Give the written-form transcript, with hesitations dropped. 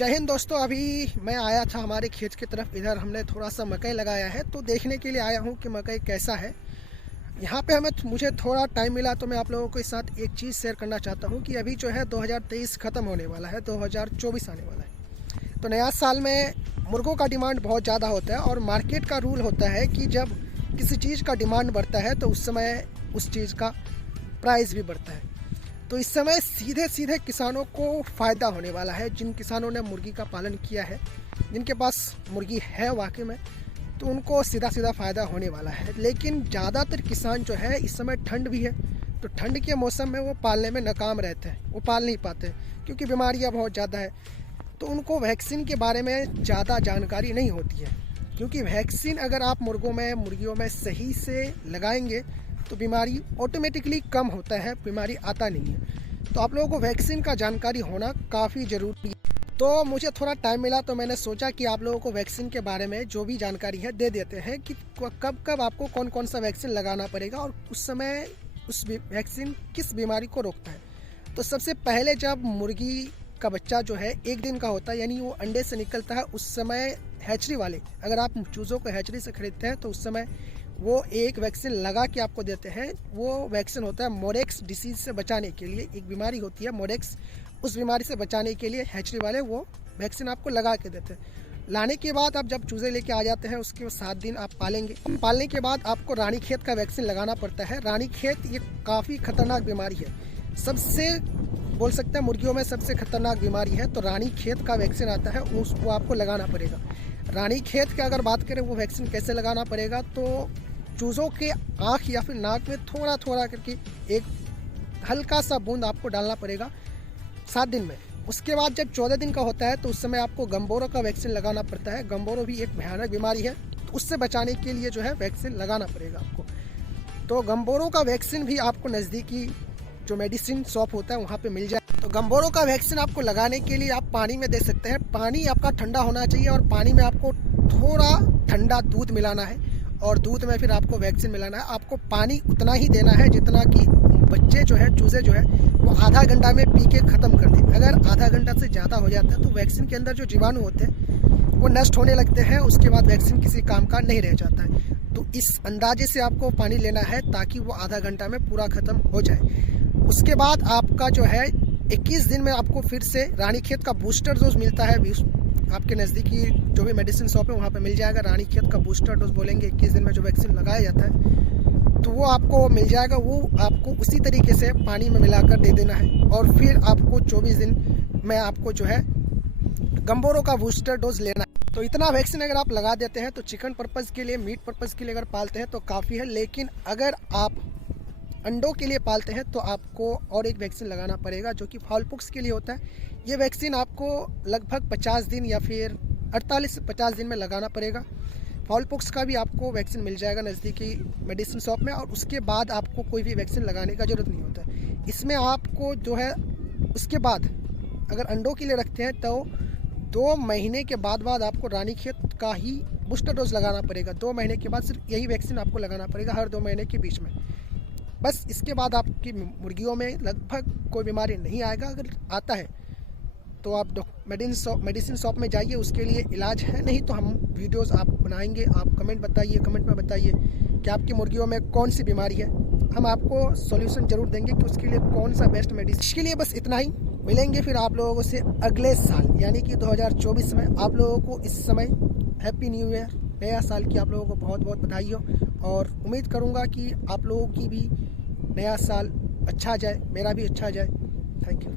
जय हिंद दोस्तों। अभी मैं आया था हमारे खेत की तरफ। इधर हमने थोड़ा सा मकई लगाया है तो देखने के लिए आया हूँ कि मकई कैसा है। यहाँ पे मुझे थोड़ा टाइम मिला तो मैं आप लोगों के साथ एक चीज़ शेयर करना चाहता हूँ कि अभी जो है 2023 ख़त्म होने वाला है, 2024 आने वाला है। तो नया साल में मुर्गों का डिमांड बहुत ज़्यादा होता है और मार्केट का रूल होता है कि जब किसी चीज़ का डिमांड बढ़ता है तो उस समय उस चीज़ का प्राइस भी बढ़ता है। तो इस समय सीधे सीधे किसानों को फ़ायदा होने वाला है। जिन किसानों ने मुर्गी का पालन किया है, जिनके पास मुर्गी है वाकई में, तो उनको सीधा सीधा फ़ायदा होने वाला है। लेकिन ज़्यादातर किसान जो है, इस समय ठंड भी है तो ठंड के मौसम में वो पालने में नाकाम रहते हैं, वो पाल नहीं पाते क्योंकि बीमारियां बहुत ज़्यादा है। तो उनको वैक्सीन के बारे में ज़्यादा जानकारी नहीं होती है, क्योंकि वैक्सीन अगर आप मुर्गियों में सही से लगाएंगे तो बीमारी ऑटोमेटिकली कम होता है, बीमारी आता नहीं है। तो आप लोगों को वैक्सीन का जानकारी होना काफ़ी ज़रूरी है। तो मुझे थोड़ा टाइम मिला तो मैंने सोचा कि आप लोगों को वैक्सीन के बारे में जो भी जानकारी है दे देते हैं कि कब कब आपको कौन कौन सा वैक्सीन लगाना पड़ेगा और उस समय उस वैक्सीन किस बीमारी को रोकता है। तो सबसे पहले जब मुर्गी का बच्चा जो है 1 दिन का होता है, यानी वो अंडे से निकलता है, उस समय हैचरी वाले, अगर आप चूज़ों को हैचरी से खरीदते हैं तो उस समय वो एक वैक्सीन लगा के आपको देते हैं। वो वैक्सीन होता है मोरेक्स डिसीज़ से बचाने के लिए। एक बीमारी होती है मोरेक्स, उस बीमारी से बचाने के लिए हैचरी वाले वो वैक्सीन आपको लगा के देते हैं। लाने के बाद आप जब चूज़े लेके आ जाते हैं, उसके 7 दिन आप पालेंगे। पालने के बाद आपको रानीखेत का वैक्सीन लगाना पड़ता है। रानीखेत ये काफ़ी खतरनाक बीमारी है, सबसे बोल सकते हैं मुर्गियों में सबसे खतरनाक बीमारी है। तो रानीखेत का वैक्सीन आता है, उसको आपको लगाना पड़ेगा। रानीखेत की अगर बात करें वो वैक्सीन कैसे लगाना पड़ेगा, तो चूज़ों के आँख या फिर नाक में थोड़ा थोड़ा करके एक हल्का सा बूंद आपको डालना पड़ेगा 7 दिन में। उसके बाद जब 14 दिन का होता है तो उस समय आपको गम्बोरो का वैक्सीन लगाना पड़ता है। गम्बोरो भी एक भयानक बीमारी है, तो उससे बचाने के लिए जो है वैक्सीन लगाना पड़ेगा आपको। तो गम्बोरो का वैक्सीन भी आपको नज़दीकी जो मेडिसिन शॉप होता है वहाँ पे मिल जाए। तो गम्बोरो का वैक्सीन आपको लगाने के लिए आप पानी में दे सकते हैं। पानी आपका ठंडा होना चाहिए और पानी में आपको थोड़ा ठंडा दूध मिलाना है और दूध में फिर आपको वैक्सीन मिलाना है। आपको पानी उतना ही देना है जितना कि बच्चे जो है, चूज़े जो है, वो आधा घंटा में पी के ख़त्म कर दें। अगर आधा घंटा से ज़्यादा हो जाता है तो वैक्सीन के अंदर जो जीवाणु होते हैं वो नष्ट होने लगते हैं। उसके बाद वैक्सीन किसी काम का नहीं रह जाता है। तो इस अंदाजे से आपको पानी लेना है ताकि वो आधा घंटा में पूरा ख़त्म हो जाए। उसके बाद आपका जो है 21 दिन में आपको फिर से रानीखेत का बूस्टर डोज मिलता है। आपके नज़दीकी जो भी मेडिसिन शॉप है वहाँ पे मिल जाएगा। रानीखेत का बूस्टर डोज बोलेंगे, 21 दिन में जो वैक्सीन लगाया जाता है तो वो आपको मिल जाएगा। वो आपको उसी तरीके से पानी में मिलाकर दे देना है और फिर आपको 24 दिन में आपको जो है गम्बोरो का बूस्टर डोज लेना है। तो इतना वैक्सीन अगर आप लगा देते हैं तो चिकन पर्पज़ के लिए, मीट पर्पज़ के लिए अगर पालते हैं तो काफ़ी है। लेकिन अगर आप अंडों के लिए पालते हैं तो आपको और एक वैक्सीन लगाना पड़ेगा जो कि फाउलपॉक्स के लिए होता है। ये वैक्सीन आपको लगभग 50 दिन या फिर 48 से 50 दिन में लगाना पड़ेगा। फाउलपॉक्स का भी आपको वैक्सीन मिल जाएगा नज़दीकी मेडिसिन शॉप में, और उसके बाद आपको कोई भी वैक्सीन लगाने का ज़रूरत नहीं होता है। इसमें आपको जो है उसके बाद अगर अंडों के लिए रखते हैं तो 2 महीने के बाद आपको रानीखेत का ही बूस्टर डोज लगाना पड़ेगा। 2 महीने के बाद सिर्फ यही वैक्सीन आपको लगाना पड़ेगा, हर 2 महीने के बीच में। बस इसके बाद आपकी मुर्गियों में लगभग कोई बीमारी नहीं आएगा। अगर आता है तो आप मेडिसिन शॉप में जाइए, उसके लिए इलाज है। नहीं तो हम वीडियोस आप बनाएंगे। आप कमेंट में बताइए कि आपकी मुर्गियों में कौन सी बीमारी है। हम आपको सॉल्यूशन ज़रूर देंगे कि उसके लिए कौन सा बेस्ट मेडिसिन। इसके लिए बस इतना ही। मिलेंगे फिर आप लोगों से अगले साल, यानी कि 2024 में। आप लोगों को इस समय हैप्पी न्यू ईयर, नया साल की आप लोगों को बहुत बहुत बधाई हो। और उम्मीद करूँगा कि आप लोगों की भी नया साल अच्छा जाए, मेरा भी अच्छा जाए। Thank you.